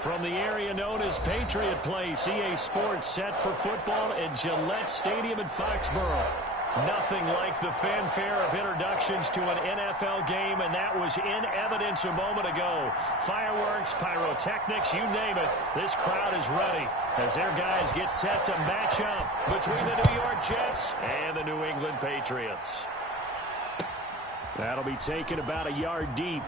From the area known as Patriot Place, EA Sports set for football at Gillette Stadium in Foxborough. Nothing like the fanfare of introductions to an NFL game, and that was in evidence a moment ago. Fireworks, pyrotechnics, you name it, this crowd is ready as their guys get set to match up between the New York Jets and the New England Patriots. That'll be taken about a yard deep.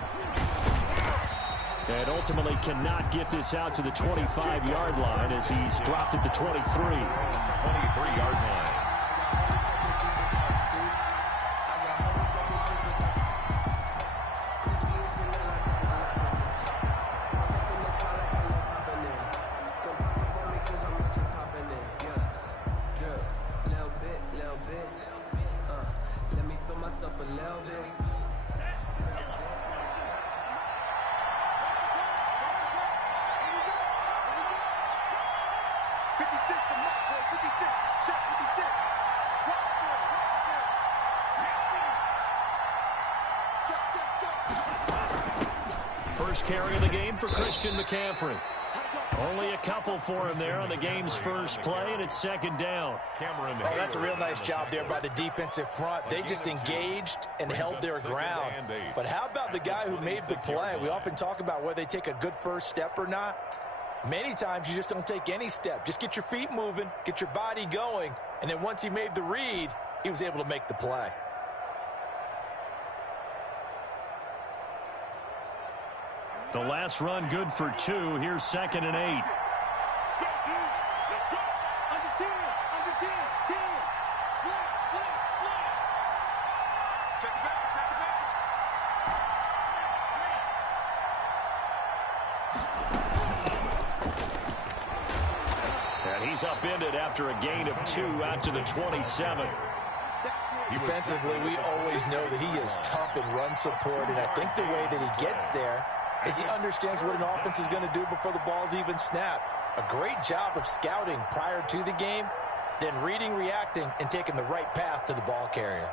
And ultimately cannot get this out to the 25-yard line as he's dropped at the 23. 23-yard line. First carry of the game for Christian McCaffrey. Only a couple for him there on the game's first play, and it's second down. Oh, that's a real nice job there by the defensive front. They just engaged and held their ground. But how about the guy who made the play? We often talk about whether they take a good first step or not. Many times you just don't take any step. Just get your feet moving, get your body going, and then once he made the read, he was able to make the play. The last run good for 2. Here's 2nd and 8. And he's upended after a gain of 2 out to the 27. Defensively, we always know that he is tough in run support, and I think the way that he gets there is he understands what an offense is going to do before the ball's even snapped. A great job of scouting prior to the game, then reading, reacting, and taking the right path to the ball carrier.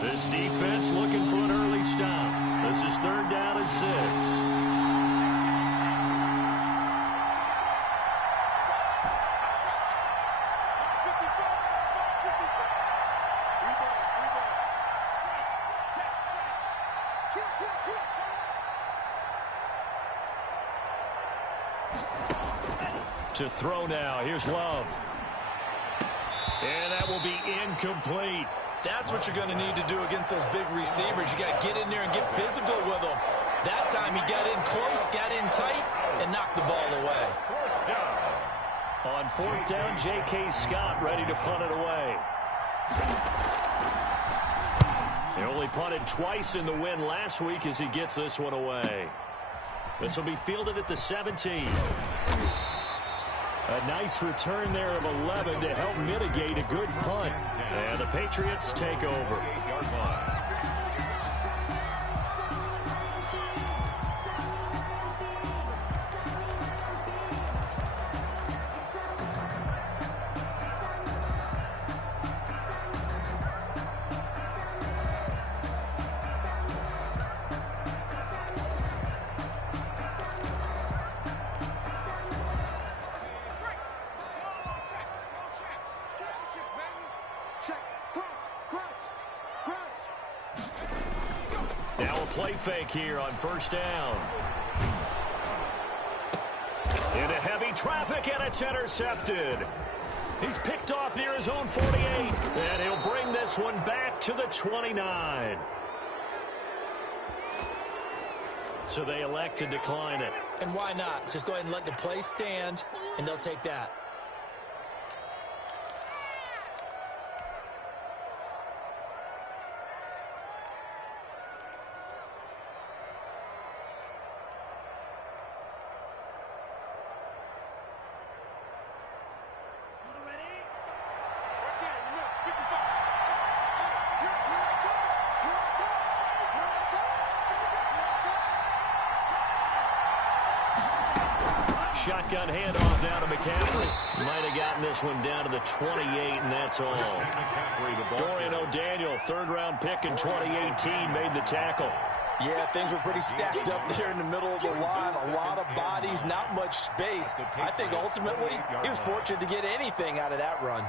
This defense looking for an early stop. This is 3rd down and 6. To throw now. Here's Love. And that will be incomplete. That's what you're going to need to do against those big receivers. You got to get in there and get physical with them. That time he got in close, got in tight, and knocked the ball away. On 4th down, J.K. Scott ready to punt it away. He only punted twice in the win last week as he gets this one away. This will be fielded at the 17. A nice return there of 11 to help mitigate a good punt. And the Patriots take over. Now a play fake here on 1st down. Into heavy traffic, and it's intercepted. He's picked off near his own 48, and he'll bring this one back to the 29. So they elect to decline it. And why not? Just go ahead and let the play stand, and they'll take that. shotgun handoff down to McCaffrey. Might have gotten this one down to the 28, and that's all. Dorian O'Daniel, third-round pick in 2018, made the tackle. Yeah, things were pretty stacked up there in the middle of the line. A lot of bodies, not much space. I think ultimately he was fortunate to get anything out of that run.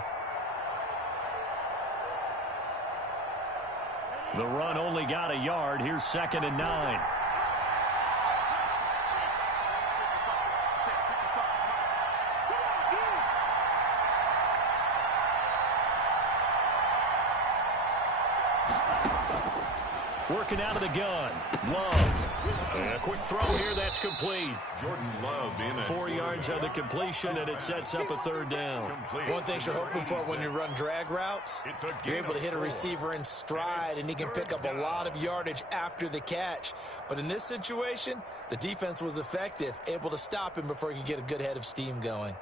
The run only got a yard. Here's 2nd and 9. Working out of the gun. Love. And a quick throw here. That's complete. Jordan Love in 4 yards on the completion, and it sets up a 3rd down. One thing you're hoping for when you run drag routes, you're able to hit a receiver in stride, and he can pick up a lot of yardage after the catch. But in this situation, the defense was effective, able to stop him before he could get a good head of steam going.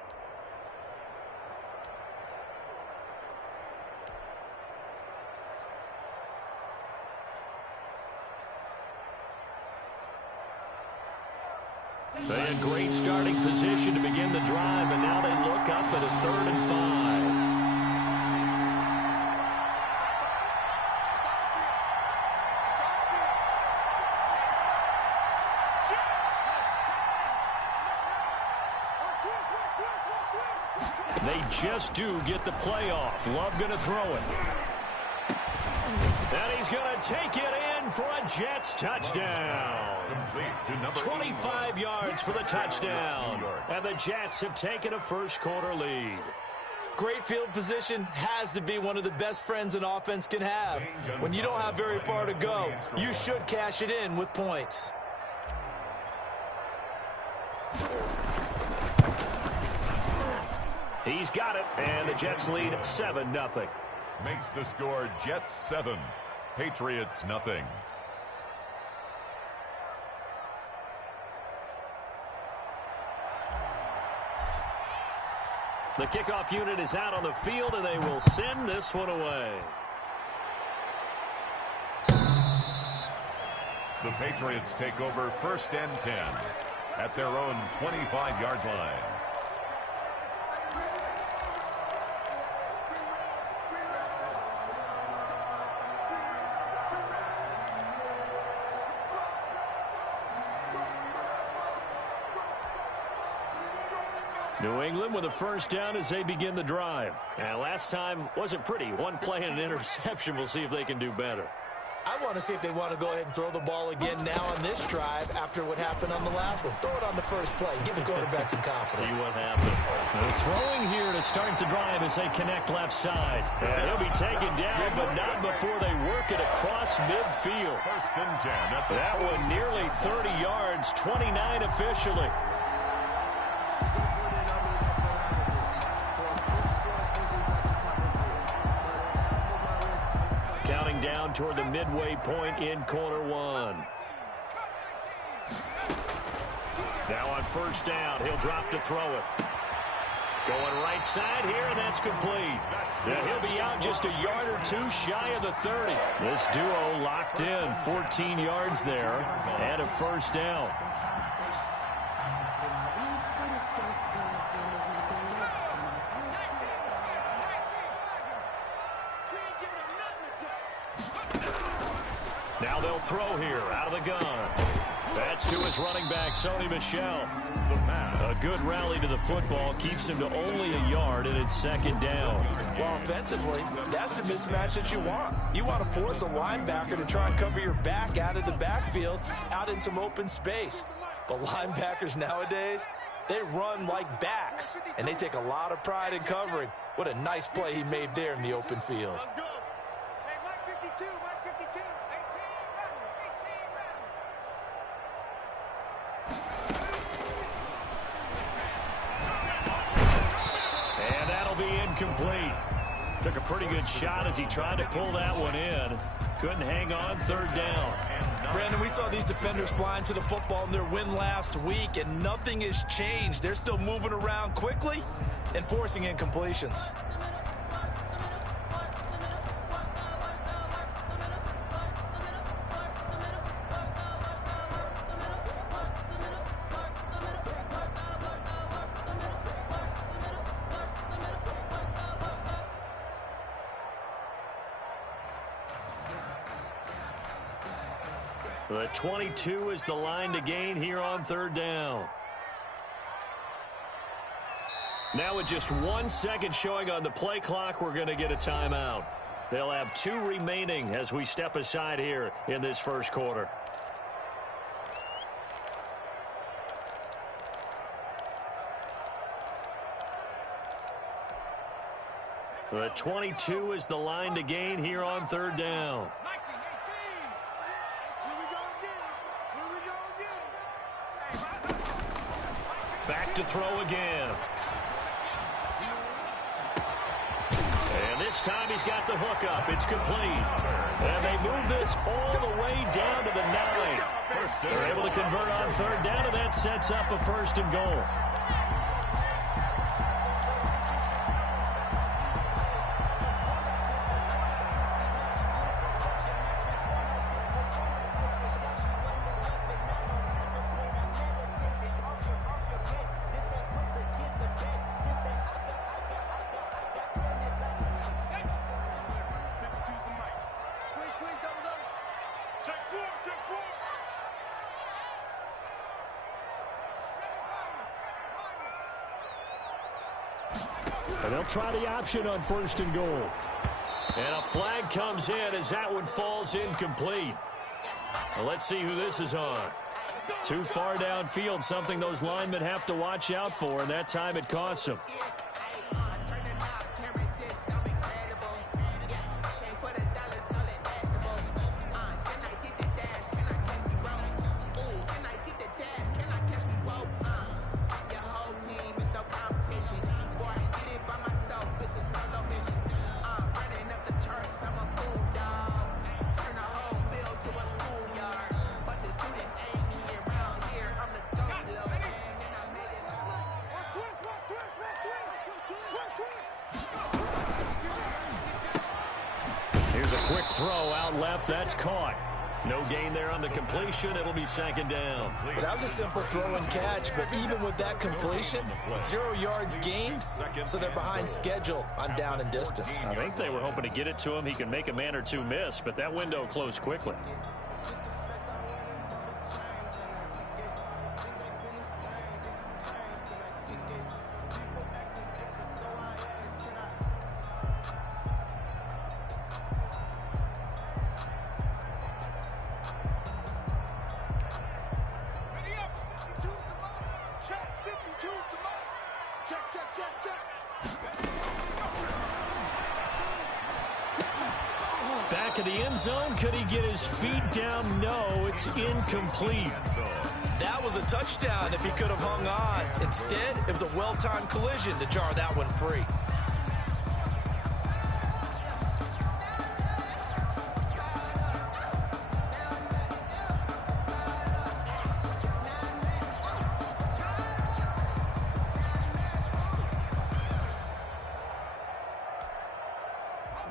They had great starting position to begin the drive, and now they look up at a 3rd and 5. They just do get the playoff. Love going to throw it. And he's going to take it in for a Jets touchdown. 25 yards for the touchdown. And the Jets have taken a first-quarter lead. Great field position has to be one of the best friends an offense can have. When you don't have very far to go, you should cash it in with points. He's got it, and the Jets lead 7-0. Makes the score Jets 7, Patriots nothing. The kickoff unit is out on the field, and they will send this one away. The Patriots take over 1st and 10 at their own 25-yard line. New England with a first down as they begin the drive. And last time wasn't pretty. One play and an interception. We'll see if they can do better. I want to see if they want to go ahead and throw the ball again now on this drive after what happened on the last one. Throw it on the first play. Give the quarterback some confidence. See what happens. They're throwing here to start the drive as they connect left side. And he'll be taken down, but not before they work it across midfield. 1st and 10. That one nearly 30 yards, 29 officially. Counting down toward the midway point in quarter 1. Now on first down, he'll drop to throw it. Going right side here, and that's complete. Yeah, he'll be out just a yard or two shy of the 30. This duo locked in, 14 yards there, and a first down. Now they'll throw here out of the gun. That's to his running back, Sony Michel. A good rally to the football keeps him to only a yard, and it's 2nd down. Well, offensively, that's the mismatch that you want. You want to force a linebacker to try and cover your back out of the backfield, out in some open space. But linebackers nowadays, they run like backs, and they take a lot of pride in covering. What a nice play he made there in the open field. Complete. Took a pretty good shot as he tried to pull that one in. Couldn't hang on. 3rd down. Brandon, we saw these defenders flying to the football in their win last week, and nothing has changed. They're still moving around quickly and forcing incompletions. The 22 is the line to gain here on third down. Now with just 1 second showing on the play clock, we're going to get a timeout. They'll have 2 remaining as we step aside here in this first quarter. The 22 is the line to gain here on third down. Back to throw again. And this time he's got the hook up. It's complete. And they move this all the way down to the 9. They're able to convert on third down, and that sets up a 1st and goal. And they'll try the option on 1st and goal. And a flag comes in as that one falls incomplete. Well, let's see who this is on. Too far downfield, something those linemen have to watch out for, and that time it costs them. Here's a quick throw out left. That's caught. No gain there on the completion. It'll be 2nd down. Well, that was a simple throw and catch, but even with that completion, 0 yards gained, so they're behind schedule on down and distance. I think they were hoping to get it to him. He can make a man or two miss, but that window closed quickly. Back of the end zone. Could he get his feet down? No, it's incomplete. That was a touchdown if he could have hung on. Instead, it was a well-timed collision to jar that one free.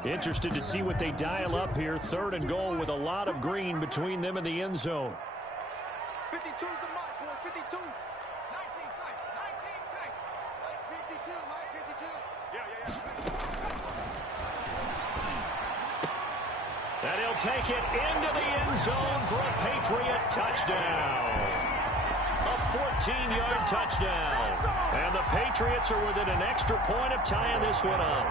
Interested to see what they dial up here. 3rd and goal with a lot of green between them and the end zone. 52 the mark, boy. 52. 19 tight. 19 tight. Mike 52. Mike 52. Yeah. And he'll take it into the end zone for a Patriot touchdown. A 14-yard touchdown. And the Patriots are within an extra point of tying this one up.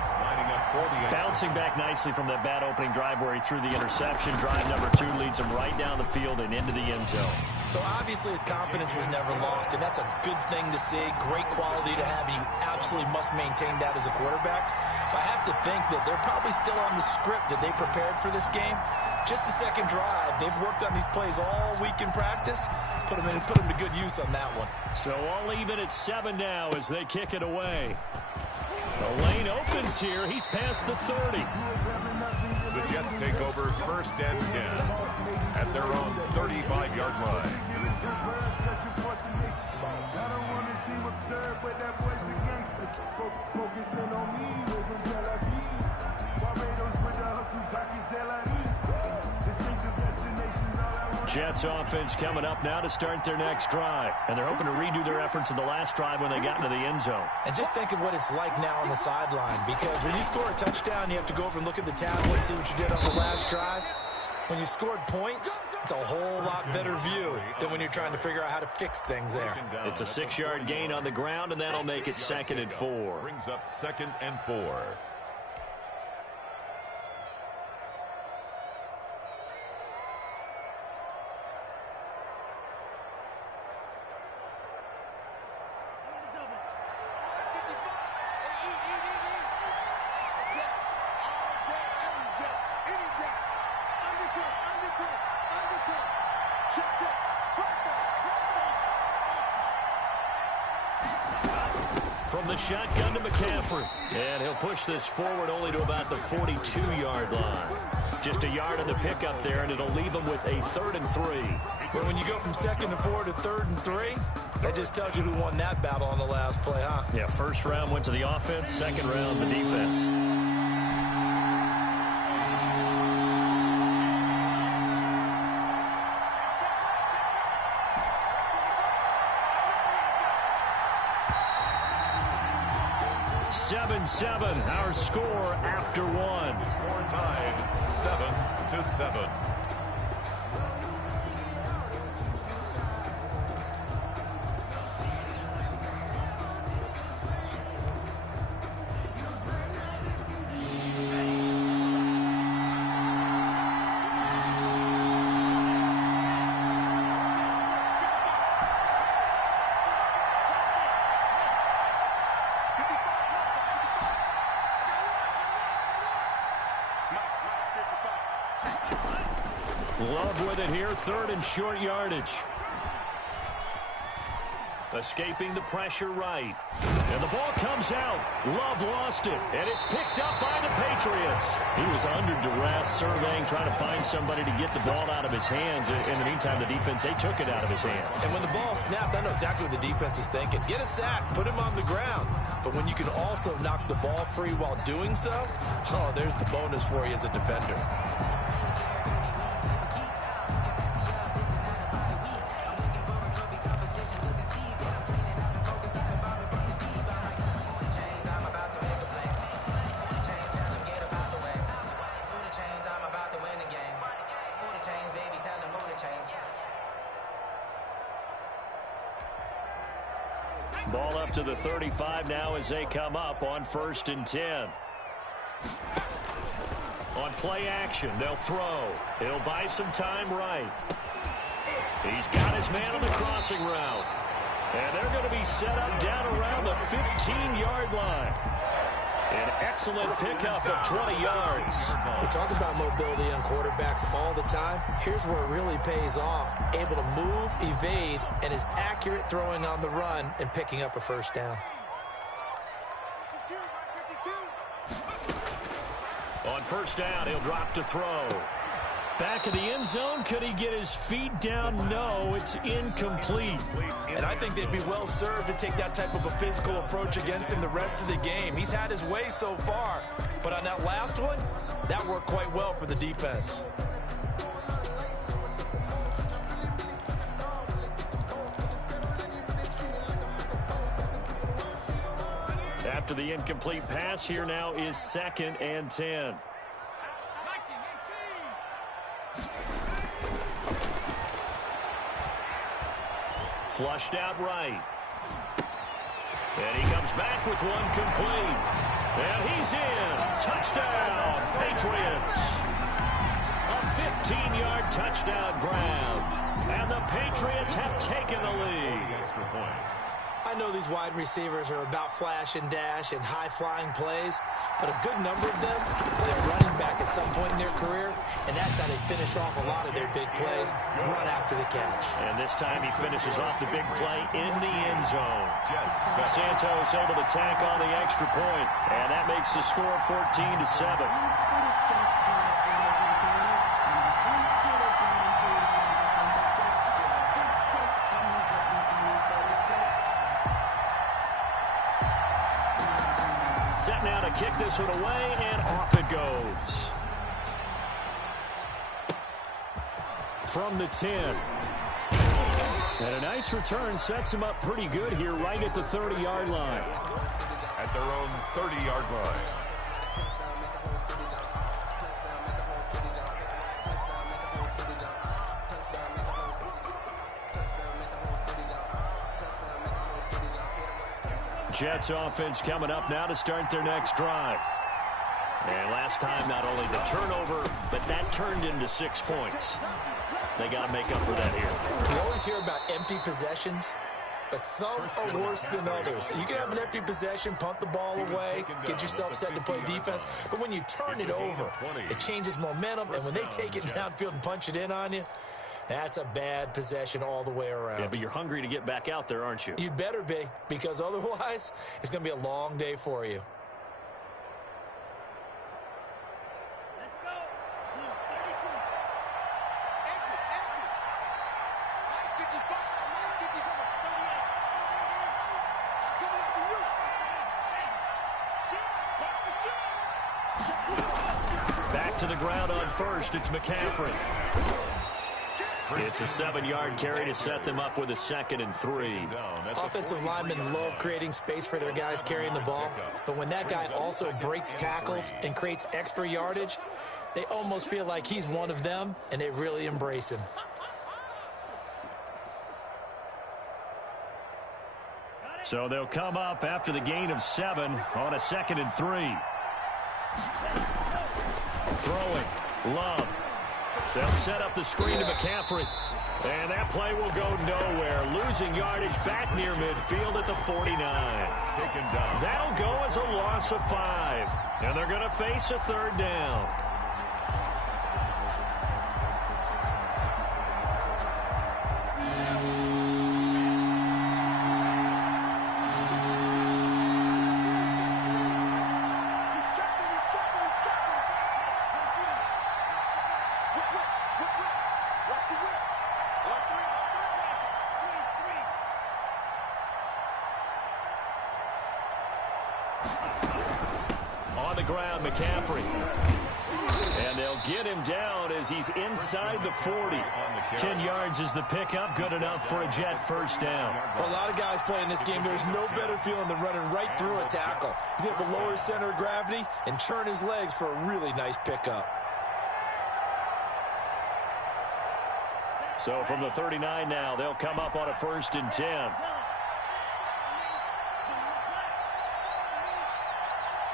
Bouncing back nicely from that bad opening drive where he threw the interception. Drive number 2 leads him right down the field and into the end zone. So obviously his confidence was never lost, and that's a good thing to see. Great quality to have, and you absolutely must maintain that as a quarterback. I have to think that they're probably still on the script that they prepared for this game. Just the second drive. They've worked on these plays all week in practice. Put them to good use on that one. So all even at 7 now as they kick it away. The lane opens here. He's past the 30. The Jets take over 1st and 10 at their own 35-yard line. Jets offense coming up now to start their next drive. And they're hoping to redo their efforts in the last drive when they got into the end zone. And just think of what it's like now on the sideline, because when you score a touchdown, you have to go over and look at the tablet and see what you did on the last drive. When you scored points, It's a whole lot better view than when you're trying to figure out how to fix things there. It's a 6-yard gain on the ground, and that'll make it 2nd and 4. Brings up 2nd and 4. From the shotgun to McCaffrey. And he'll push this forward only to about the 42-yard line. Just a yard on the pickup there, and it'll leave him with a 3rd and 3. But when you go from 2nd and 4 to 3rd and 3, that just tells you who won that battle on the last play, huh? Yeah, first round went to the offense, second round the defense. Our score after 1. Score tied 7-7. Love with it here, 3rd and short yardage. Escaping the pressure right. And the ball comes out. Love lost it. And it's picked up by the Patriots. He was under duress, surveying, trying to find somebody to get the ball out of his hands. In the meantime, the defense, they took it out of his hands. And when the ball snapped, I know exactly what the defense is thinking. Get a sack, put him on the ground. But when you can also knock the ball free while doing so, oh, there's the bonus for you as a defender. Ball up to the 35 now as they come up on 1st and 10. On play action, they'll throw. He'll buy some time right. He's got his man on the crossing route. And they're going to be set up down around the 15-yard line. An excellent pickup of 20 yards. We talk about mobility on quarterbacks all the time. Here's where it really pays off. Able to move, evade, and is accurate throwing on the run and picking up a 1st down. On 1st down, he'll drop to throw. Back of the end zone. Could he get his feet down? No, it's incomplete. And I think they'd be well served to take that type of a physical approach against him the rest of the game. He's had his way so far, but on that last one, that worked quite well for the defense. After the incomplete pass, here now is 2nd and 10. Flushed out right. And he comes back with one complete. And he's in. Touchdown, Patriots. A 15-yard touchdown grab. And the Patriots have taken the lead. Extra point. I know these wide receivers are about flash and dash and high-flying plays, but a good number of them play running back at some point in their career, and that's how they finish off a lot of their big plays, run after the catch. And this time he finishes off the big play in the end zone. Santos able to tack on the extra point, and that makes the score 14-7. Set now to kick this one away, and off it goes. From the 10. And a nice return sets him up pretty good here right at the 30-yard line. At their own 30-yard line. Jets offense coming up now to start their next drive. And last time, not only the turnover, but that turned into 6 points. They got to make up for that here. You always hear about empty possessions, but some are worse than others. You can have an empty possession, punt the ball away, get yourself set to play defense, but when you turn it over, it changes momentum, and when they take it downfield and punch it in on you, that's a bad possession all the way around. Yeah, but you're hungry to get back out there, aren't you? You better be, because otherwise, it's going to be a long day for you. Let's go. 32. Exit, exit. 955, 955. 38. I'm coming after you. Shot, watch the shot. Back to the ground on first. It's McCaffrey. It's a 7-yard carry to set them up with a 2nd and 3. Offensive linemen love creating space for their guys carrying the ball, but when that guy also breaks tackles and creates extra yardage, they almost feel like he's one of them, and they really embrace him. So they'll come up after the gain of 7 on a 2nd and 3. Throwing. Love. They'll set up the screen to McCaffrey. And that play will go nowhere. Losing yardage back near midfield at the 49. Taken down. That'll go as a loss of 5. And they're going to face a 3rd down. On the ground, McCaffrey. And they'll get him down as he's inside the 40. 10 yards is the pickup. Good enough for a Jet first down. For a lot of guys playing this game, there's no better feeling than running right through a tackle. He's able to lower his center of gravity and churn his legs for a really nice pickup. So from the 39 now, they'll come up on a 1st and 10.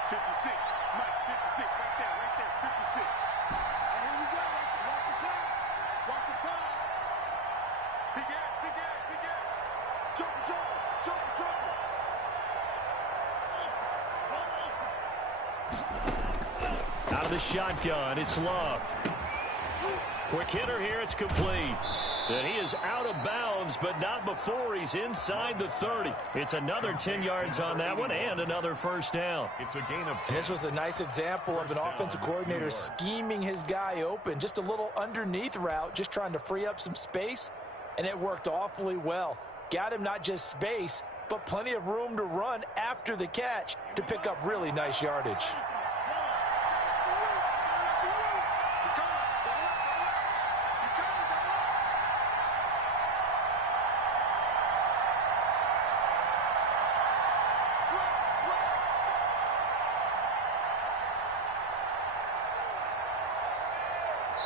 56, Mike, 56, right there, 56. And here we go, watch the pass, Big gap, big gap, big gap. Jumper. Out of the shotgun, it's Love. Quick hitter here, it's complete. And he is out of bounds, but not before he's inside the 30. It's another 10 yards on that one and another first down. It's a gain of 10. And this was a nice example of an offensive coordinator scheming his guy open. Just a little underneath route, just trying to free up some space, and it worked awfully well. Got him not just space, but plenty of room to run after the catch to pick up really nice yardage.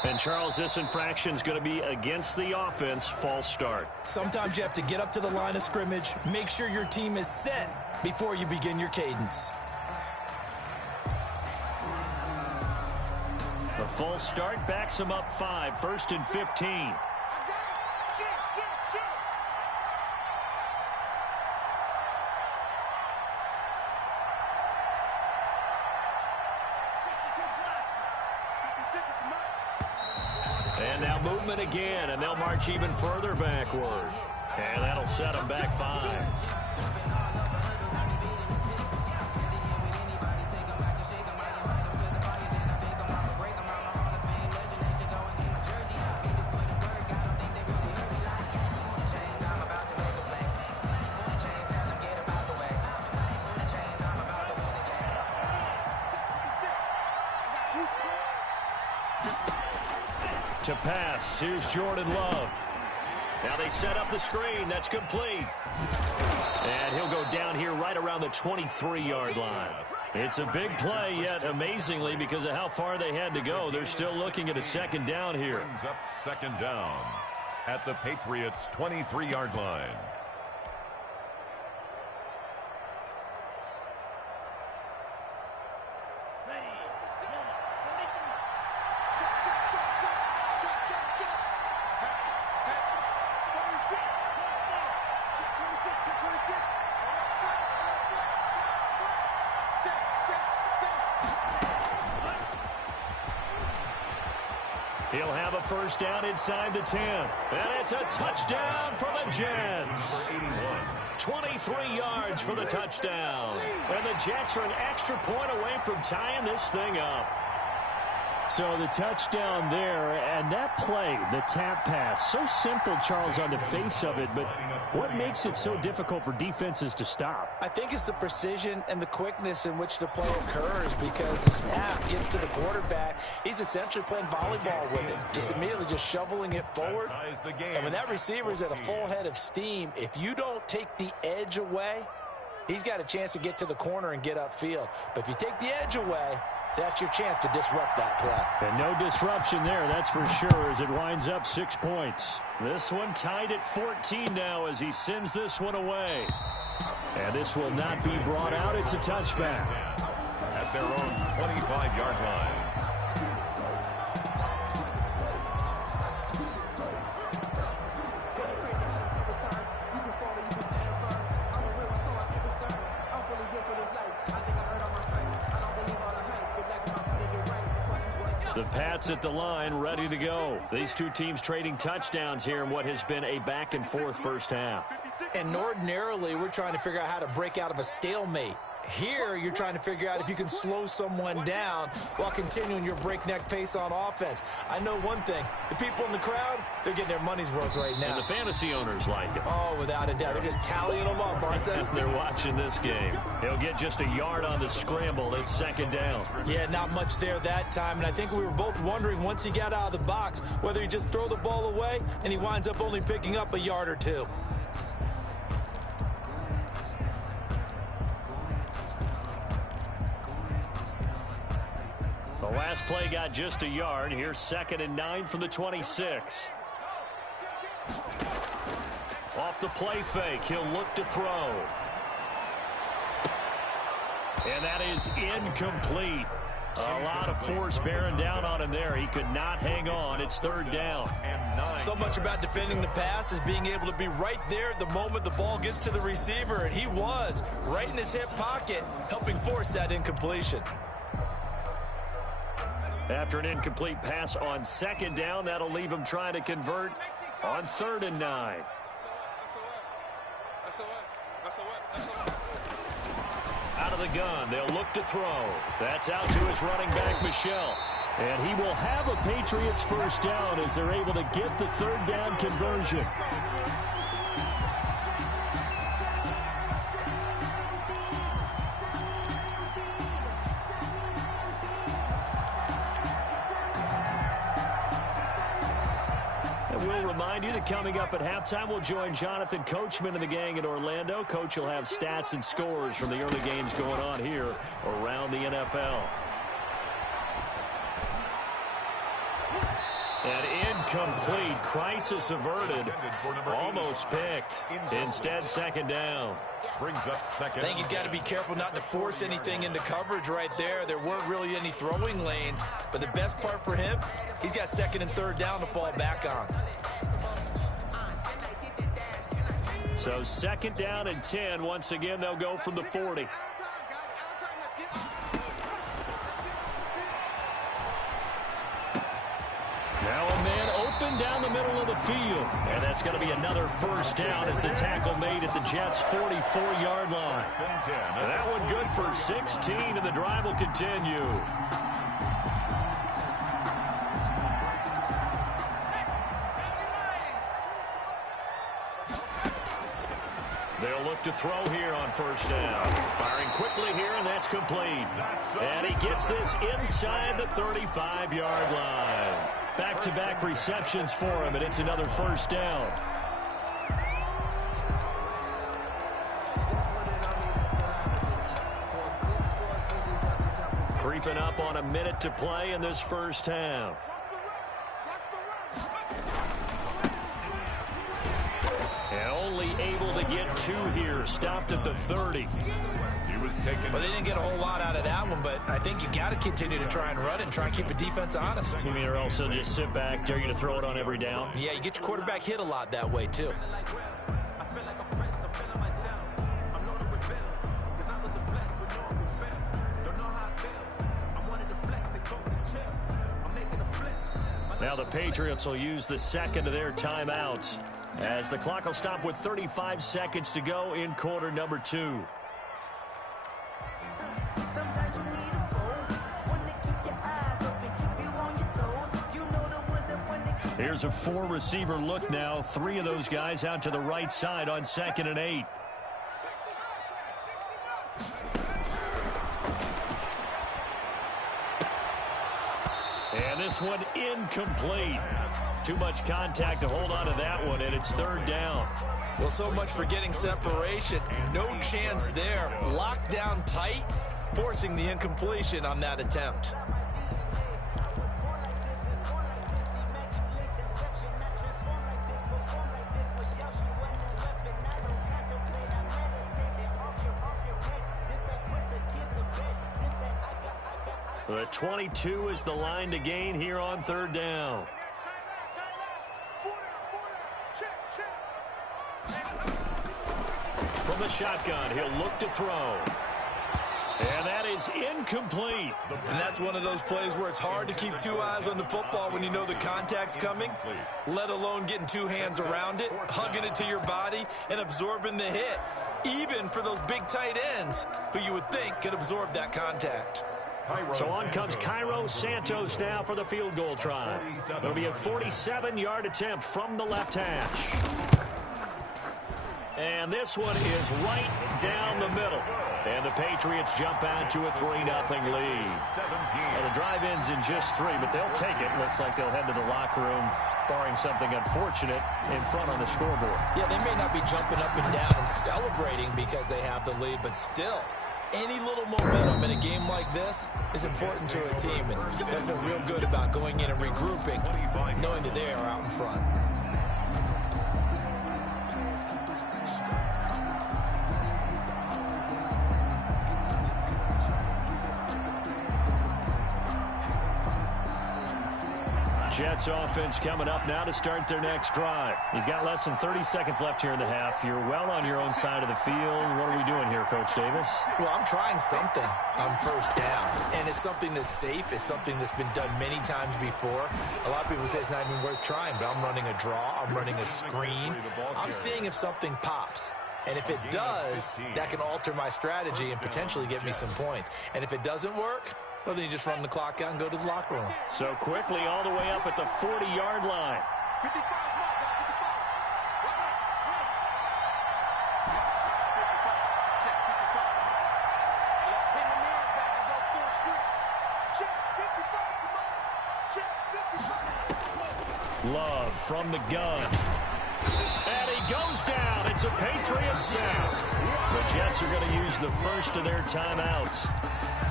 And, Charles, this infraction is going to be against the offense. False start. Sometimes you have to get up to the line of scrimmage, make sure your team is set before you begin your cadence. The false start backs him up 5, 1st and 15. And now movement again, and they'll march even further backward. And that'll set them back 5. To pass, here's Jordan Love. Now they set up the screen. That's complete. And he'll go down here right around the 23-yard line. It's a big play, yet amazingly, because of how far they had to go, they're still looking at a 2nd down here. Brings up 2nd down at the Patriots' 23-yard line. a first down inside the 10. And it's a touchdown for the Jets. 23 yards for the touchdown. And the Jets are an extra point away from tying this thing up. So the touchdown there, and that play, the tap pass, so simple, Charles, on the face of it, but what makes it so difficult for defenses to stop? I think it's the precision and the quickness in which the play occurs, because the snap gets to the quarterback. He's essentially playing volleyball with it, just immediately just shoveling it forward. And when that receiver's at a full head of steam, if you don't take the edge away, he's got a chance to get to the corner and get upfield. But if you take the edge away, that's your chance to disrupt that play. And no disruption there, that's for sure, as it winds up 6 points. This one tied at 14 now as he sends this one away. And this will not be brought out. It's a touchback. At their own 25-yard line. The Pats at the line, ready to go. These two teams trading touchdowns here in what has been a back-and-forth first half. And ordinarily, we're trying to figure out how to break out of a stalemate. Here, you're trying to figure out if you can slow someone down while continuing your breakneck pace on offense. I know one thing. The people in the crowd, they're getting their money's worth right now. And the fantasy owners like it. Oh, without a doubt. They're just tallying them up, aren't they? They're watching this game. He'll get just a yard on the scramble. It's second down. Yeah, not much there that time. And I think we were both wondering once he got out of the box whether he just throw the ball away and he winds up only picking up a yard or two. The last play got just a yard. Here's 2nd and 9 from the 26. Off the play fake, he'll look to throw. And that is incomplete. A lot of force bearing down on him there. He could not hang on. It's 3rd down. So much about defending the pass is being able to be right there at the moment the ball gets to the receiver. And he was right in his hip pocket, helping force that incompletion. After an incomplete pass on 2nd down, that'll leave him trying to convert on 3rd and 9. Out of the gun, they'll look to throw. That's out to his running back, Michel. And he will have a Patriots first down as they're able to get the 3rd down conversion. Remind you that coming up at halftime, we'll join Jonathan Coachman and the gang in Orlando. Coach will have stats and scores from the early games going on here around the NFL. And incomplete. Crisis averted. Almost picked. Instead, 2nd down. Brings up 2nd. I think he's got to be careful not to force anything into coverage right there. There weren't really any throwing lanes. But the best part for him, he's got 2nd and 3rd down to fall back on. So 2nd down and 10. Once again, they'll go from the 40. Now a man open down the middle of the field. And that's going to be another first down as the tackle made at the Jets' 44-yard line. And that one good for 16, and the drive will continue. They'll look to throw here on 1st down. Firing quickly here, and that's complete. And he gets this inside the 35-yard line. Back-to-back receptions for him, and it's another first down. Creeping up on a minute to play in this first half. And only able to get 2 here. Stopped at the 30. Well, they didn't get a whole lot out of that one, but I think you got to continue to try and run and try and keep the defense honest. You mean, or else they'll just sit back, dare you to throw it on every down? Yeah, you get your quarterback hit a lot that way, too. Now the Patriots will use the second of their timeouts as the clock will stop with 35 seconds to go in quarter number 2. Here's a 4-receiver look now. 3 of those guys out to the right side on 2nd and 8. And this one incomplete. Too much contact to hold on to that one, and it's 3rd down. Well, so much for getting separation. No chance there. Locked down tight, forcing the incompletion on that attempt. The 22 is the line to gain here on 3rd down. From the shotgun, he'll look to throw. And that is incomplete. And that's one of those plays where it's hard to keep 2 eyes on the football when you know the contact's coming, let alone getting 2 hands around it, hugging it to your body, and absorbing the hit, even for those big tight ends who you would think could absorb that contact. So on comes Cairo Santos now for the field goal try. It'll be a 47-yard attempt from the left hash. And this one is right down the middle. And the Patriots jump out to a 3-0 lead. Well, the drive ends in just 3, but they'll take it. Looks like they'll head to the locker room, barring something unfortunate, in front on the scoreboard. Yeah, they may not be jumping up and down and celebrating because they have the lead, but still, any little momentum in a game like this is important to a team, and they'll feel real good about going in and regrouping, knowing that they are out in front. Jets offense coming up now to start their next drive. You've got less than 30 seconds left here in the half. You're well on your own side of the field. What are we doing here, Coach Davis? Well, I'm trying something on 1st down, and it's something that's safe. It's something that's been done many times before. A lot of people say it's not even worth trying, but I'm running a draw. I'm running a screen. I'm seeing if something pops. And if it does, that can alter my strategy and potentially get me some points. And if it doesn't work, well, then you just run the clock out and go to the locker room. So quickly all the way up at the 40-yard line. 55, 55. Love from the gun. And he goes down. It's a Patriots sack. The Jets are going to use the first of their timeouts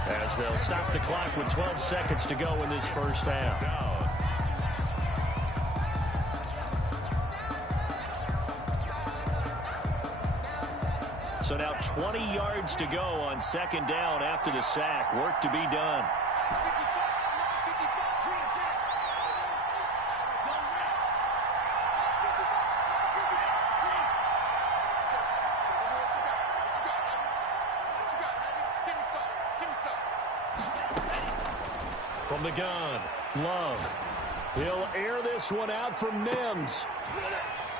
as they'll stop the clock with 12 seconds to go in this first half. So now 20 yards to go on 2nd down after the sack. Work to be done. From the gun, Love. He'll air this one out for Mims.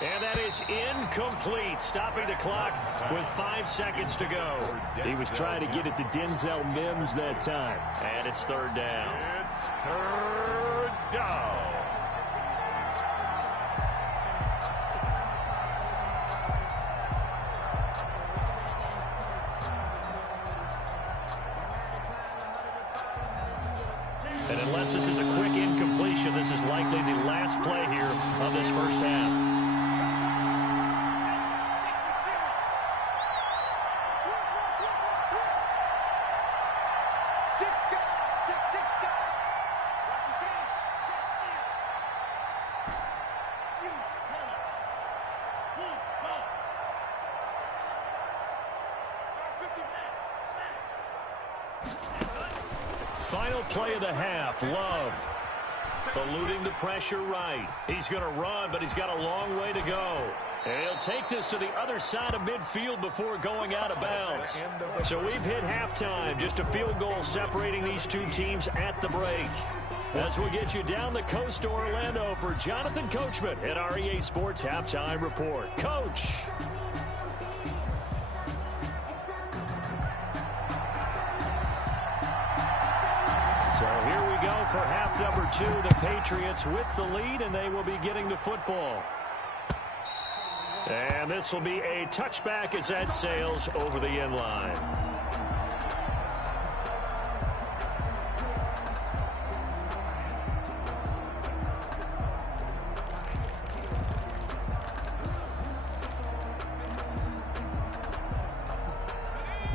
And that is incomplete, stopping the clock with 5 seconds to go. He was trying to get it to Denzel Mims that time. And it's 3rd down. It's 3rd down. And unless this is a quick incompletion, this is likely the last play here of this first half. Final play of the half, Love. Eluding the pressure right. He's going to run, but he's got a long way to go. And he'll take this to the other side of midfield before going out of bounds. So we've hit halftime. Just a field goal separating these two teams at the break. As we'll get you down the coast to Orlando for Jonathan Coachman at our EA Sports Halftime Report. Coach. So here we go for half number 2. The Patriots with the lead, and they will be getting the football. And this will be a touchback as that sails over the end line.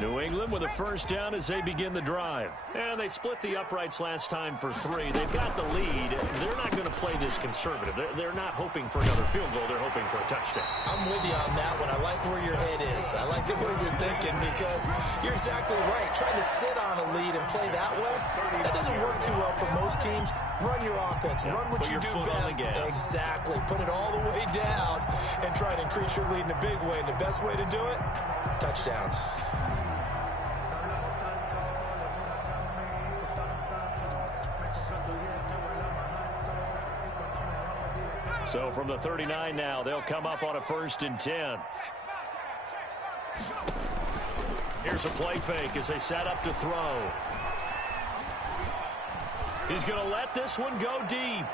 New England with a first down as they begin the drive. And they split the uprights last time for 3. They've got the lead. They're not going to play this conservative. They're not hoping for another field goal. They're hoping for a touchdown. I'm with you on that one. I like where your head is. I like the way you're thinking because you're exactly right. Trying to sit on a lead and play that way, that doesn't work too well for most teams. Run your offense. Run what you do best. Exactly. Put it all the way down and try to increase your lead in a big way. And the best way to do it, touchdowns. So from the 39 now, they'll come up on a 1st and 10. Here's a play fake as they set up to throw. He's going to let this one go deep.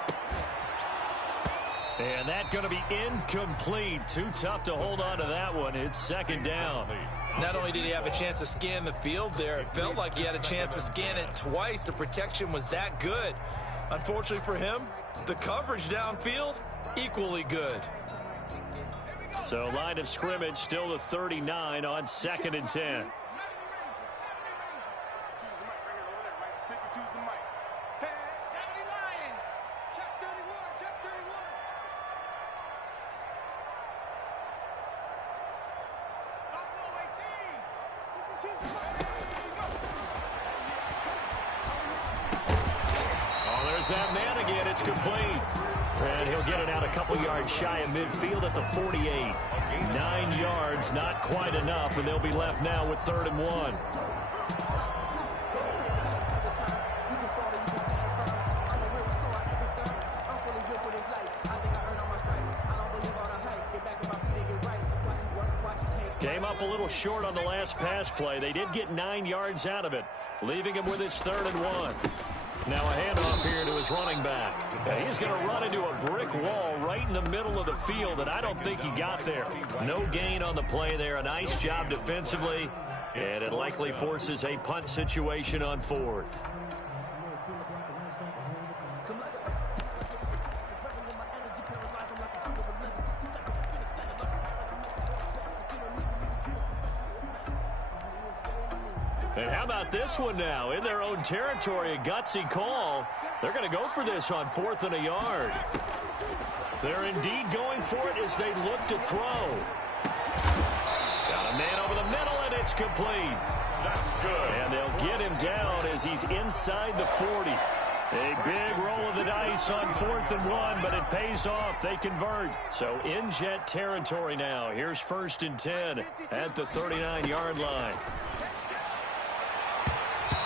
And that's going to be incomplete. Too tough to hold on to that one. It's 2nd down. Not only did he have a chance to scan the field there, it felt like he had a chance to scan it twice. The protection was that good. Unfortunately for him, the coverage downfield, equally good. So line of scrimmage still the 39 on 2nd and 10. Oh, there's that man again. It's complete. And he'll get it out a couple yards shy of midfield at the 48. 9 yards, not quite enough, and they'll be left now with 3rd and 1. Came up a little short on the last pass play. They did get 9 yards out of it, leaving him with his 3rd and 1. Now a handoff here to his running back. And he's going to run into a brick wall right in the middle of the field, and I don't think he got there. No gain on the play there. A nice job defensively, and it likely forces a punt situation on 4th. And how about this one now? In their own territory, a gutsy call. They're going to go for this on 4th and a yard. They're indeed going for it as they look to throw. Got a man over the middle, and it's complete. That's good. And they'll get him down as he's inside the 40. A big roll of the dice on 4th and 1, but it pays off. They convert. So in jet territory now. Here's 1st and 10 at the 39-yard line.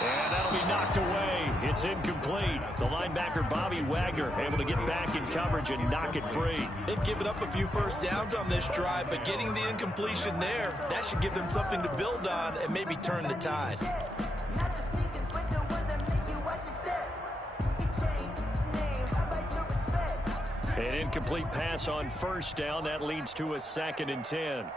And that'll be knocked away. It's incomplete. The linebacker, Bobby Wagner, able to get back in coverage and knock it free. They've given up a few first downs on this drive, but getting the incompletion there, that should give them something to build on and maybe turn the tide. An incomplete pass on 1st down. That leads to a 2nd and 10.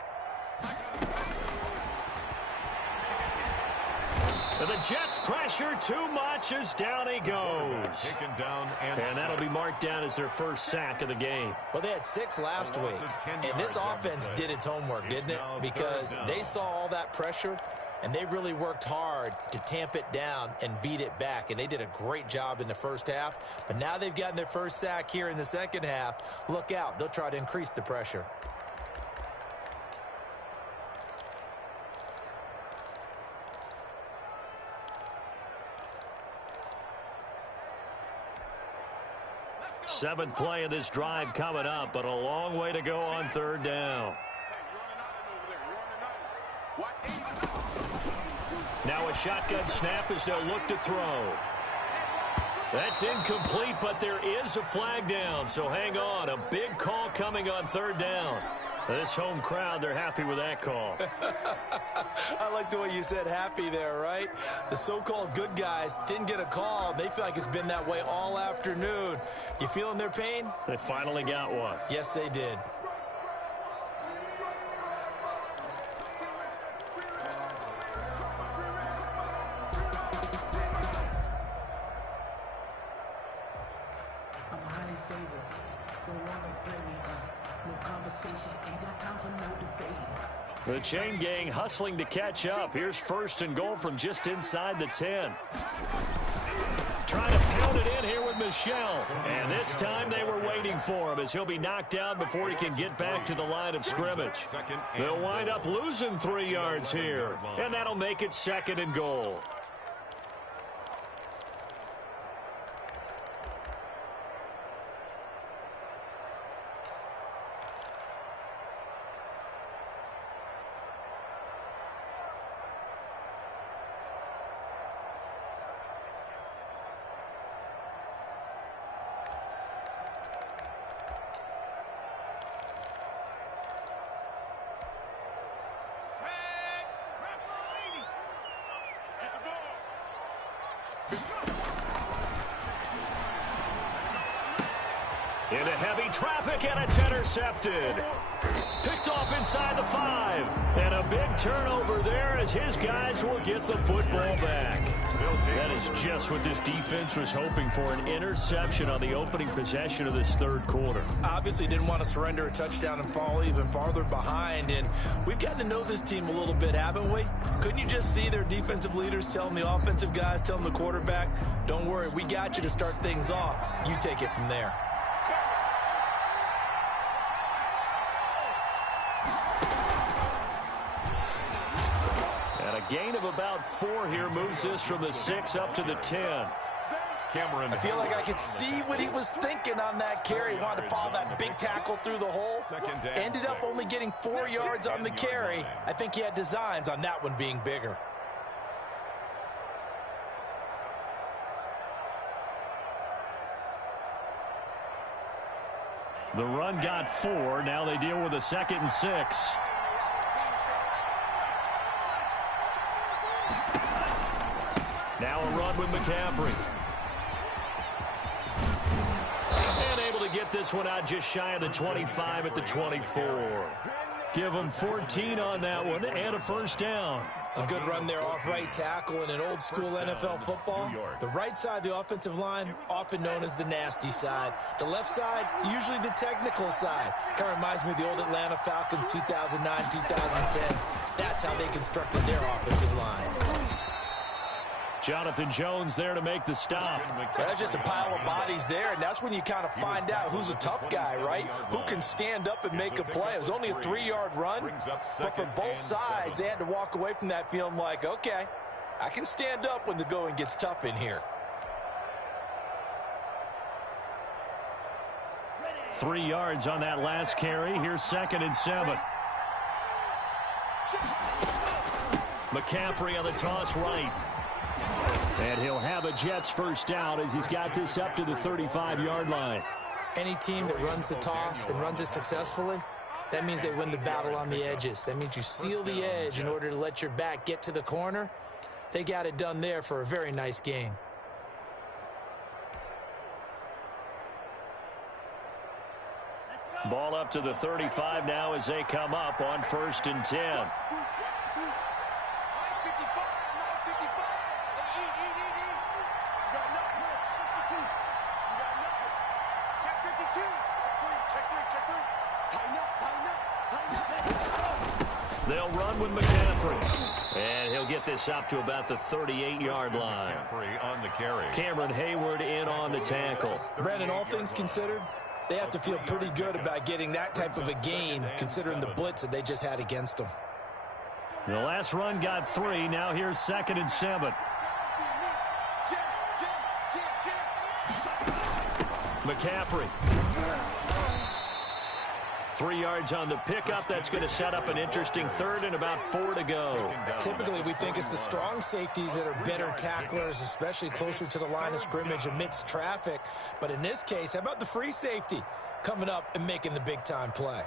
And the Jets pressure too much as down he goes. Taken down and that'll be marked down as their first sack of the game. Well, they had 6 last week, and this offense did its homework, didn't it? Because they saw all that pressure, and they really worked hard to tamp it down and beat it back. And they did a great job in the first half. But now they've gotten their first sack here in the second half. Look out. They'll try to increase the pressure. Seventh play of this drive coming up, but a long way to go on third down. Now a shotgun snap as they'll look to throw. That's incomplete, but there is a flag down, so hang on. A big call coming on third down. This home crowd, they're happy with that call. I like the way you said happy there, right? The so-called good guys didn't get a call. They feel like it's been that way all afternoon. You feeling their pain? They finally got one. Yes, they did. The chain gang hustling to catch up. Here's first and goal from just inside the 10. Trying to pound it in here with Michel. And this time they were waiting for him as he'll be knocked down before he can get back to the line of scrimmage. They'll wind up losing 3 yards here. And that'll make it second and goal. Into heavy traffic, and it's intercepted. Picked off inside the 5. And a big turnover there as his guys will get the football back. That is just what this defense was hoping for, an interception on the opening possession of this third quarter. Obviously didn't want to surrender a touchdown and fall even farther behind. And we've gotten to know this team a little bit, haven't we? Couldn't you just see their defensive leaders telling the offensive guys, telling the quarterback, don't worry, we got you to start things off. You take it from there. Gain of about 4 here moves this from the 6 up to the 10. I feel like I could see what he was thinking on that carry. He wanted to follow that big tackle through the hole. Ended up only getting 4 yards on the carry. I think he had designs on that one being bigger. The run got 4. Now they deal with a 2nd and 6. Now a run with McCaffrey. And able to get this one out just shy of the 25 at the 24. Give them 14 on that one and a first down. A good run there off right tackle in an old school NFL football. The right side of the offensive line, often known as the nasty side. The left side, usually the technical side. Kind of reminds me of the old Atlanta Falcons 2009, 2010. That's how they constructed their offensive line. Jonathan Jones there to make the stop. That's just a pile of bodies there, and that's when you kind of find out who's a tough guy, right? Who can stand up and make a play. It was only a 3-yard run, but for both sides, they had to walk away from that feeling like, okay, I can stand up when the going gets tough in here. 3 yards on that last carry. Here's 2nd and 7. McCaffrey on the toss right. And he'll have a Jets first down as he's got this up to the 35-yard line. Any team that runs the toss and runs it successfully, that means they win the battle on the edges. That means you seal the edge in order to let your back get to the corner. They got it done there for a very nice game. Ball up to the 35 now as they come up on 1st and 10. They'll run with McCaffrey. And he'll get this up to about the 38-yard line. On the carry. Cameron Hayward in on the tackle. Brandon, all things considered, they have to feel pretty good about getting that type of a gain, considering the blitz that they just had against them. The last run got 3. Now here's 2nd and 7. McCaffrey. 3 yards on the pickup. That's going to set up an interesting third and about 4 to go. Typically, we think it's the strong safeties that are better tacklers, especially closer to the line of scrimmage amidst traffic. But in this case, how about the free safety coming up and making the big-time play?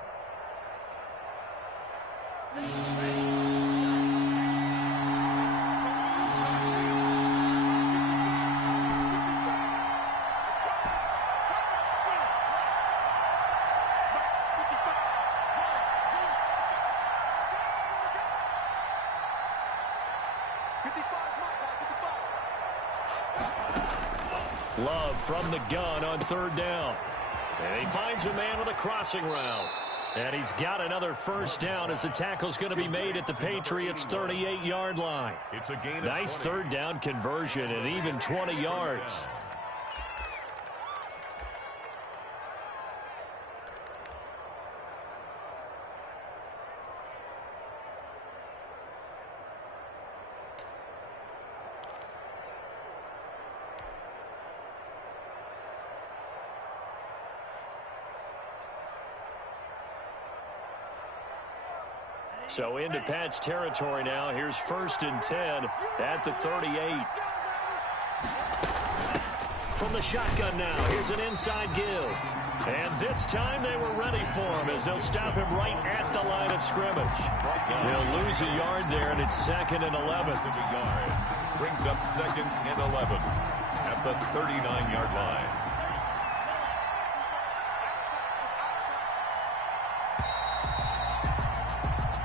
Love from the gun on 3rd down. And he finds a man with a crossing route. And he's got another first down as the tackle's going to be made at the Patriots' 38-yard line. It's a gain of Nice 20. 3rd down conversion and even 20 yards. So into Pat's territory now. Here's 1st and 10 at the 38. From the shotgun now, here's an inside give. And this time they were ready for him as they'll stop him right at the line of scrimmage. They'll lose a yard there, and it's 2nd and 11. Brings up 2nd and 11 at the 39-yard line.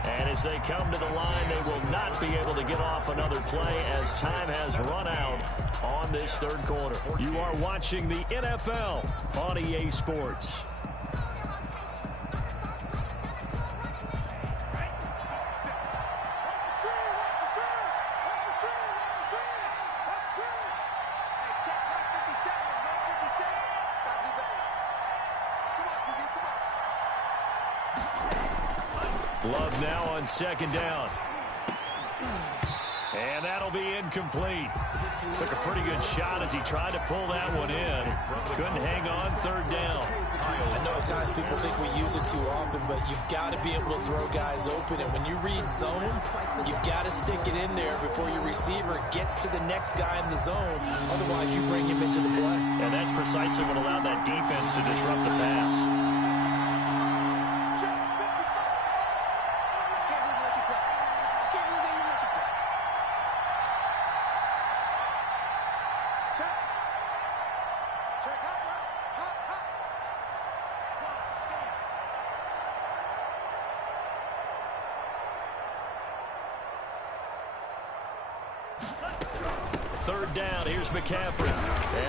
And as they come to the line, they will not be able to get off another play as time has run out on this 3rd quarter. You are watching the NFL on EA Sports. Love now on 2nd down. And that'll be incomplete. Took a pretty good shot as he tried to pull that one in. Couldn't hang on 3rd down. I know at times people think we use it too often, but you've got to be able to throw guys open. And when you read zone, you've got to stick it in there before your receiver gets to the next guy in the zone. Otherwise, you bring him into the play. And that's precisely what allowed that defense to disrupt the pass. Third down, here's McCaffrey.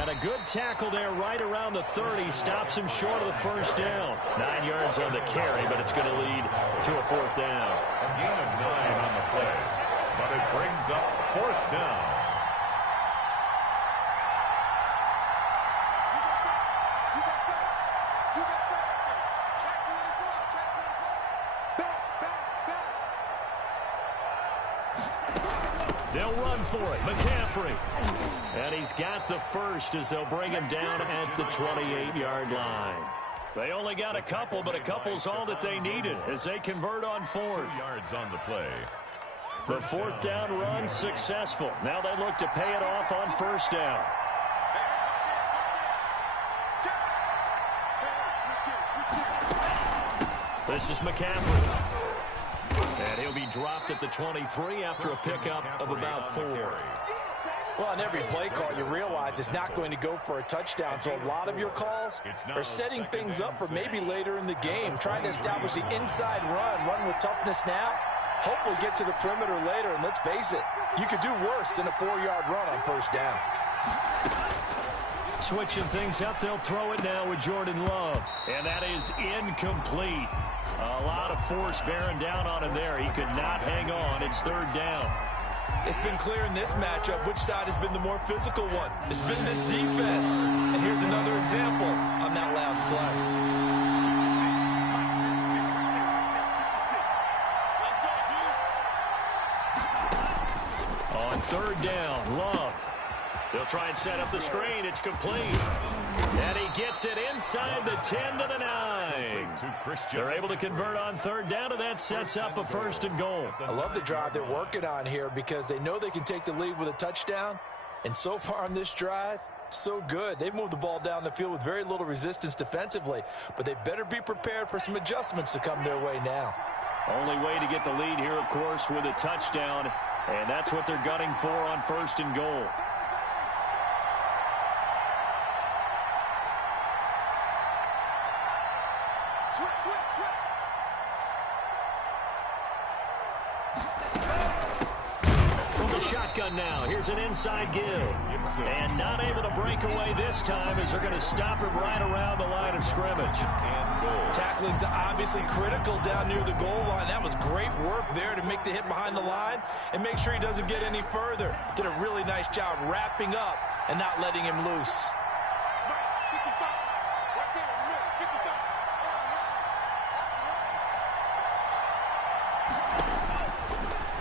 And a good tackle there right around the 30. Stops him short of the first down. 9 yards on the carry, but it's going to lead to a 4th down. A gain of 9 on the play, but it brings up 4th down. They'll run for it. McCaffrey. And he's got the first as they'll bring him down at the 28-yard line. They only got a couple, but a couple's all that they needed as they convert on 4th. 2 yards on the play. The 4th down run successful. Now they look to pay it off on 1st down. This is McCaffrey. And he'll be dropped at the 23 after a pickup of about 4. Well, on every play call, you realize it's not going to go for a touchdown. So a lot of your calls are setting things up for maybe later in the game, trying to establish the inside run with toughness now, hopefully get to the perimeter later. And let's face it, you could do worse than a 4-yard run on 1st down. Switching things up, they'll throw it now with Jordan Love. And that is incomplete. A lot of force bearing down on him there. He could not hang on. It's 3rd down. It's been clear in this matchup which side has been the more physical one. It's been this defense. And here's another example on that last play. On 3rd down, Love. They'll try and set up the screen. It's complete. And he gets it inside the 10 to the 9. They're able to convert on third down, and that sets up a 1st and goal. I love the drive they're working on here because they know they can take the lead with a touchdown. And so far on this drive, so good. They've moved the ball down the field with very little resistance defensively, but they better be prepared for some adjustments to come their way now. Only way to get the lead here, of course, with a touchdown, and that's what they're gunning for on 1st and goal. From the shotgun now, here's an inside give. And not able to break away this time as they're going to stop him right around the line of scrimmage. Tackling's obviously critical down near the goal line. That was great work there to make the hit behind the line and make sure he doesn't get any further. Did a really nice job wrapping up and not letting him loose.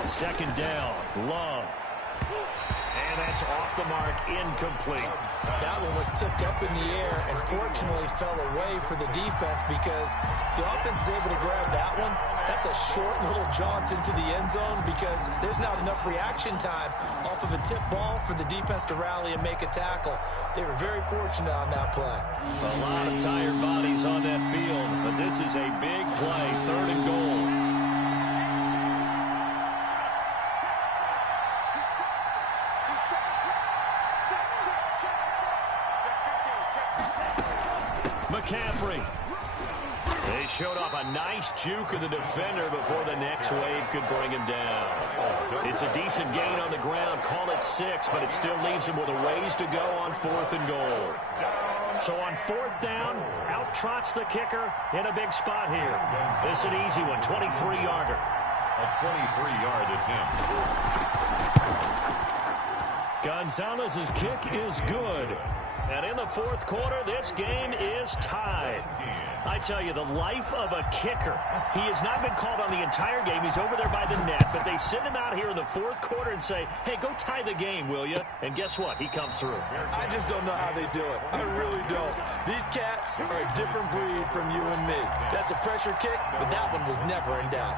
Second down, Love. And that's off the mark, incomplete. That one was tipped up in the air and fortunately fell away for the defense because if the offense is able to grab that one, that's a short little jaunt into the end zone because there's not enough reaction time off of a tip ball for the defense to rally and make a tackle. They were very fortunate on that play. A lot of tired bodies on that field, but this is a big play, 3rd and goal. McCaffrey. They showed off a nice juke of the defender before the next wave could bring him down. It's a decent gain on the ground. Call it 6, but it still leaves him with a ways to go on 4th and goal. So on 4th down, out trots the kicker in a big spot here. This is an easy one, 23-yarder. A 23-yard attempt. Gonzalez's kick is good. And in the 4th quarter, this game is tied. I tell you, the life of a kicker. He has not been called on the entire game. He's over there by the net, but they send him out here in the 4th quarter and say, hey, go tie the game, will you? And guess what? He comes through. I just don't know how they do it. I really don't. These cats are a different breed from you and me. That's a pressure kick, but that one was never in doubt.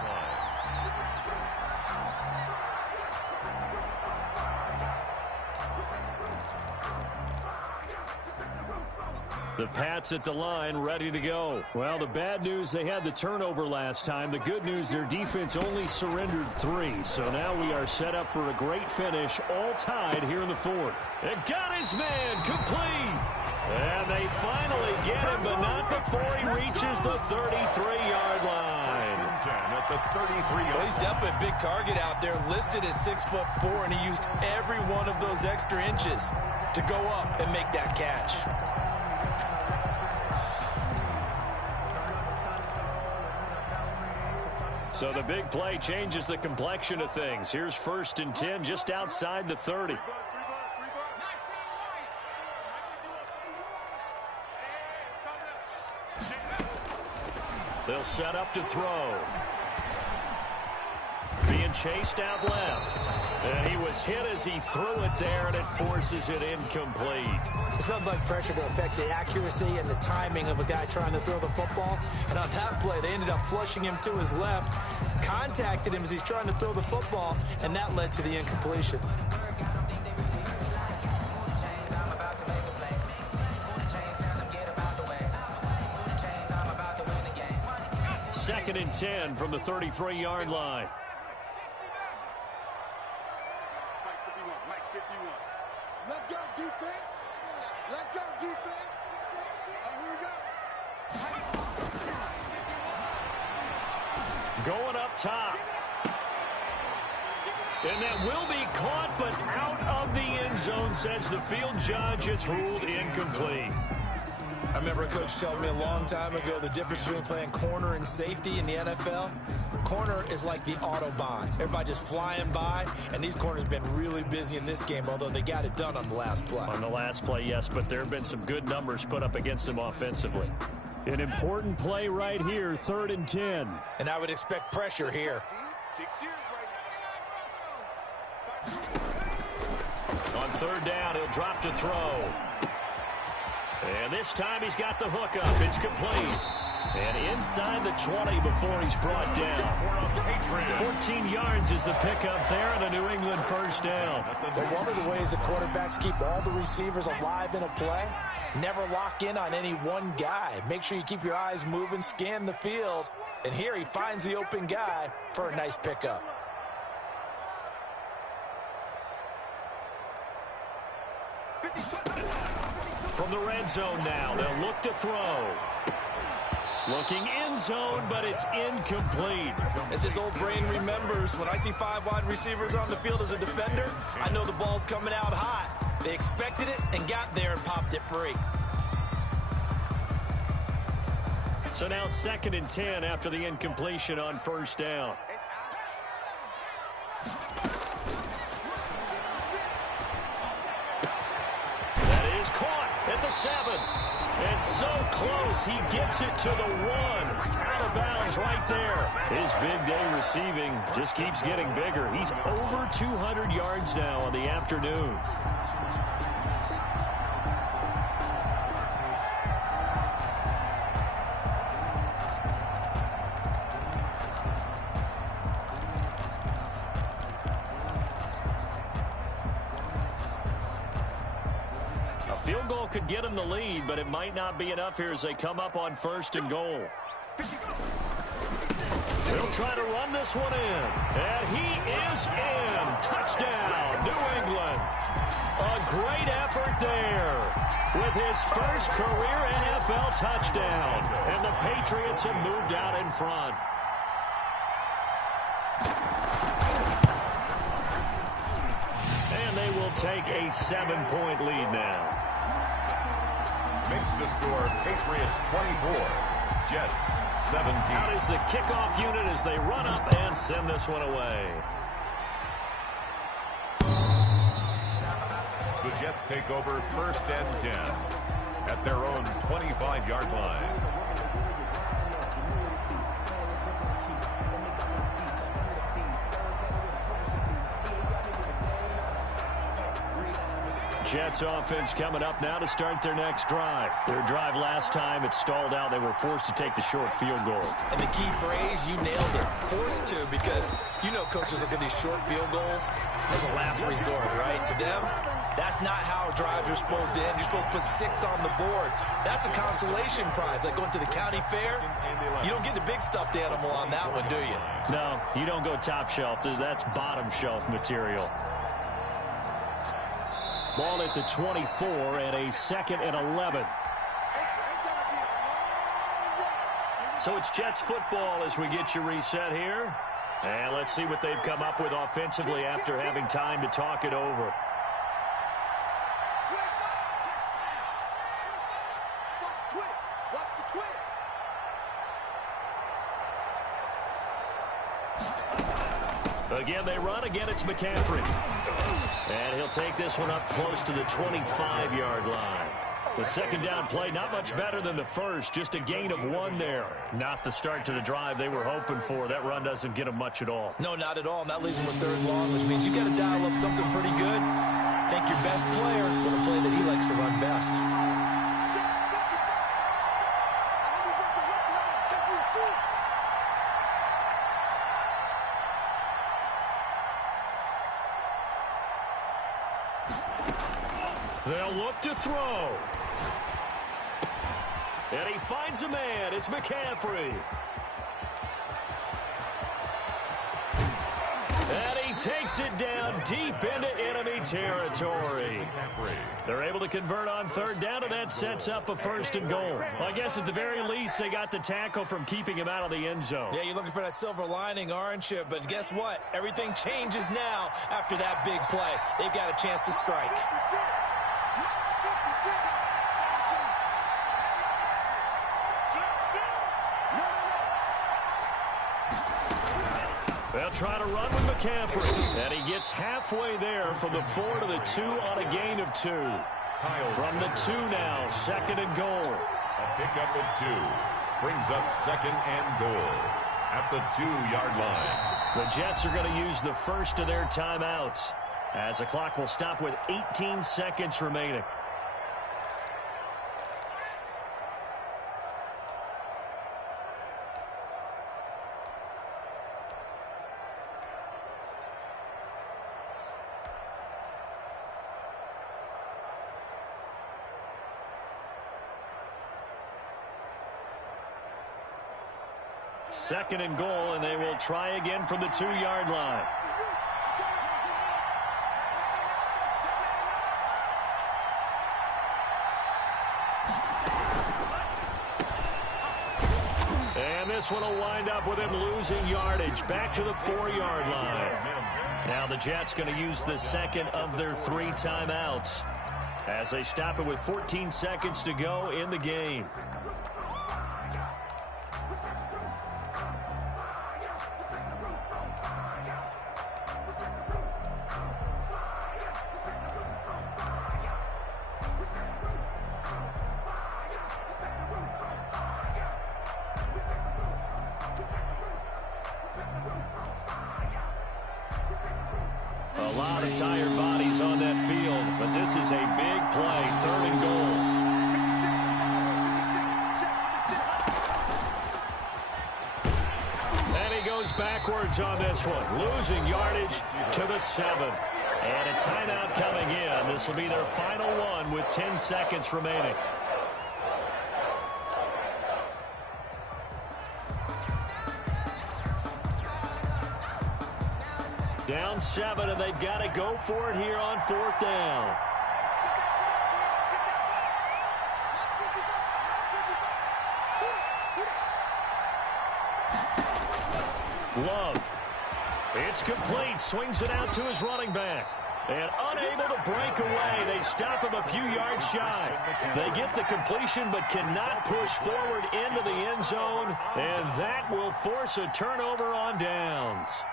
The Pats at the line, ready to go. Well, the bad news, they had the turnover last time. The good news, their defense only surrendered 3. So now we are set up for a great finish, all tied here in the 4th. And got his man, complete. And they finally get him, but not before he reaches the 33-yard line. At the 33-yard Well, he's definitely a big target out there, listed as 6'4", and he used every one of those extra inches to go up and make that catch. So the big play changes the complexion of things. Here's 1st and 10 just outside the 30. They'll set up to throw. Being chased out left. And he was hit as he threw it there, and it forces it incomplete. It's not like pressure to affect the accuracy and the timing of a guy trying to throw the football. And on that play, they ended up flushing him to his left, contacted him as he's trying to throw the football, and that led to the incompletion. Second and 10 from the 33-yard line. Let's go, defense. Let's go, defense. Here we go. Going up top. And that will be caught, but out of the end zone, says the field judge. It's ruled incomplete. I remember a coach telling me a long time ago the difference between playing corner and safety in the NFL. Corner is like the Autobahn. Everybody just flying by, and these corners have been really busy in this game, although they got it done on the last play. On the last play, yes, but there have been some good numbers put up against them offensively. An important play right here, 3rd and 10. And I would expect pressure here. On 3rd down, he'll drop to throw. And this time he's got the hook up. It's complete. And inside the 20 before he's brought down. 14 yards is the pickup there and a New England first down. Well, one of the ways the quarterbacks keep all the receivers alive in a play, never lock in on any one guy. Make sure you keep your eyes moving, scan the field. And here he finds the open guy for a nice pickup. From the red zone now, they'll look to throw. Looking end zone, but it's incomplete. As his old brain remembers, when I see 5 wide receivers on the field as a defender, I know the ball's coming out hot. They expected it and got there and popped it free. So now 2nd and 10 after the incompletion on first down. That is caught at the 7. It's so close, he gets it to the 1. Out of bounds right there. His big day receiving just keeps getting bigger. He's over 200 yards now on the afternoon. Field goal could get him the lead, but it might not be enough here as they come up on 1st and goal. They'll try to run this one in. And he is in. Touchdown, New England. A great effort there with his first career NFL touchdown. And the Patriots have moved out in front. And they will take a 7-point lead now. Makes the score Patriots 24, Jets 17. Out is the kickoff unit as they run up and send this one away. The Jets take over 1st and 10 at their own 25-yard line. Jets offense coming up now to start their next drive. Their drive last time, it stalled out. They were forced to take the short field goal. And the key phrase, you nailed it. Forced to, because you know coaches look at these short field goals as a last resort, right? To them, that's not how drives are supposed to end. You're supposed to put 6 on the board. That's a consolation prize. Like going to the county fair, you don't get the big stuffed animal on that one, do you? No, you don't go top shelf. That's bottom shelf material. Ball at the 24 and a 2nd and 11. So it's Jets football as we get you reset here. And let's see what they've come up with offensively after having time to talk it over. Again, they run. Again, it's McCaffrey. And he'll take this one up close to the 25-yard line. The 2nd down play, not much better than the first. Just a gain of 1 there. Not the start to the drive they were hoping for. That run doesn't get them much at all. No, not at all. And that leaves them with 3rd and long, which means you got to dial up something pretty good. Think your best player with a play that he likes to run best. They'll look to throw. And he finds a man. It's McCaffrey. And he takes it down deep into enemy territory. They're able to convert on 3rd down, and that sets up a 1st and goal. Well, I guess at the very least, they got the tackle from keeping him out of the end zone. Yeah, you're looking for that silver lining, aren't you? But guess what? Everything changes now after that big play. They've got a chance to strike. They'll try to run with McCaffrey. And he gets halfway there from the 4 to the 2 on a gain of 2. From the 2 now, 2nd and goal. A pickup of 2 brings up 2nd and goal at the 2-yard line. The Jets are going to use the first of their timeouts as the clock will stop with 18 seconds remaining. 2nd and goal, and they will try again from the 2-yard line. And this one will wind up with him losing yardage back to the 4-yard line. Now the Jets going to use the 2nd of their 3 timeouts as they stop it with 14 seconds to go in the game. A lot of tired bodies on that field, but this is a big play, 3rd and goal. And he goes backwards on this one, losing yardage to the 7. And a timeout coming in. This will be their final one with 10 seconds remaining. Down 7, and they've got to go for it here on 4th down. Love. It's complete. Swings it out to his running back. And unable to break away. They stop him a few yards shy. They get the completion but cannot push forward into the end zone. And that will force a turnover on downs.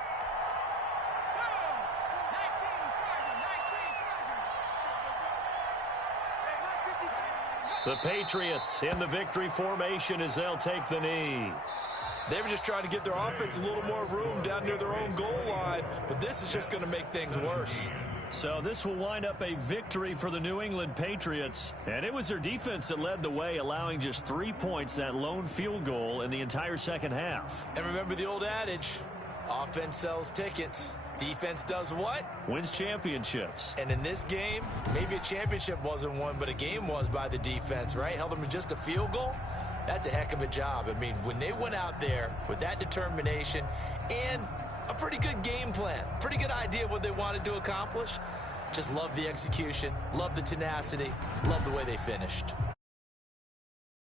The Patriots in the victory formation as they'll take the knee. They were just trying to give their offense a little more room down near their own goal line, but this is just going to make things worse. So this will wind up a victory for the New England Patriots. And it was their defense that led the way, allowing just 3 points, that lone field goal in the entire second half. And remember the old adage, offense sells tickets. Defense does what? Wins championships. And in this game, maybe a championship wasn't won, but a game was by the defense, right? Held them to just a field goal. That's a heck of a job. I mean, when they went out there with that determination and a pretty good game plan, pretty good idea of what they wanted to accomplish, just love the execution, love the tenacity, love the way they finished.